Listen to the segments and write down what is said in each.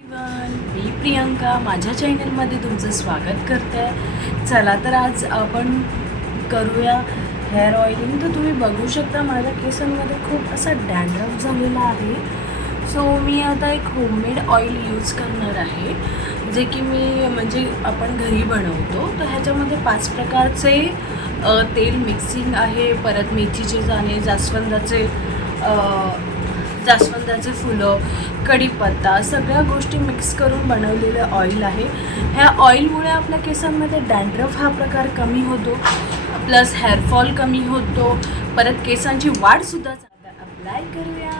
मी प्रियंका माझ्या चॅनलमध्ये तुमचं स्वागत करते. चला तर आज आपण करूया हेअर ऑइलिंग तर तुम्ही बघू शकता माझ्या केसांमध्ये खूप असा डॅन्ड्रफ झालेला आहे. सो मी आता एक होममेड ऑइल यूज करणार आहे. जे की मी म्हणजे आपण घरी बनवतो. तर ह्याच्यामध्ये पाच प्रकारचे तेल मिक्सिंग आहे. परत मेथीचे जाणे जास्वंदाचे जास्वंदाचे फुलं कढीपत्ता सगळ्या गोष्टी मिक्स करून बनवलेलं ऑइल आहे. ह्या ऑइलमुळे आपल्या केसांमध्ये डॅन्ड्रफ हा प्रकार कमी होतो प्लस हेअरफॉल कमी होतो. परत केसांची वाढसुद्धा अप्लाय करूया.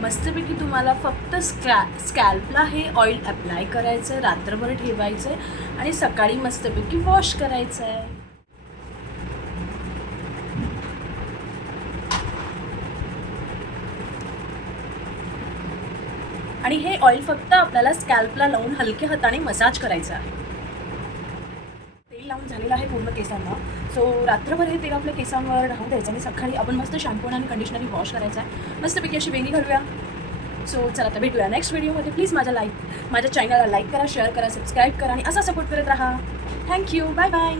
मस्तपैकी तुम्हाला फक्त स्क्रॅ स्कॅल्पला हे ऑइल अप्लाय करायचं आहे रात्रभर ठेवायचं आहे आणि सकाळी मस्तपैकी वॉश करायचं आहे आणि हे ऑइल फक्त आपल्याला स्कॅल्पला लावून हलक्या हाताने मसाज करायचं आहे. लावून झालेला आहे पूर्ण केसांना सो रात्रभर हे तेल आपल्या केसांवर राहू द्यायचं आणि सकाळी आपण मस्त शॅम्पू आणि कंडिशनरी वॉश करायचा आहे. मस्तपैकी अशी वेणी घालूया. सो चला आता भेटूया नेक्स्ट व्हिडिओमध्ये प्लीज माझ्या लाईक माझ्या चॅनलला लाईक करा शेअर करा सबस्क्राईब करा आणि असा सपोर्ट करत राहा. Thank you bye bye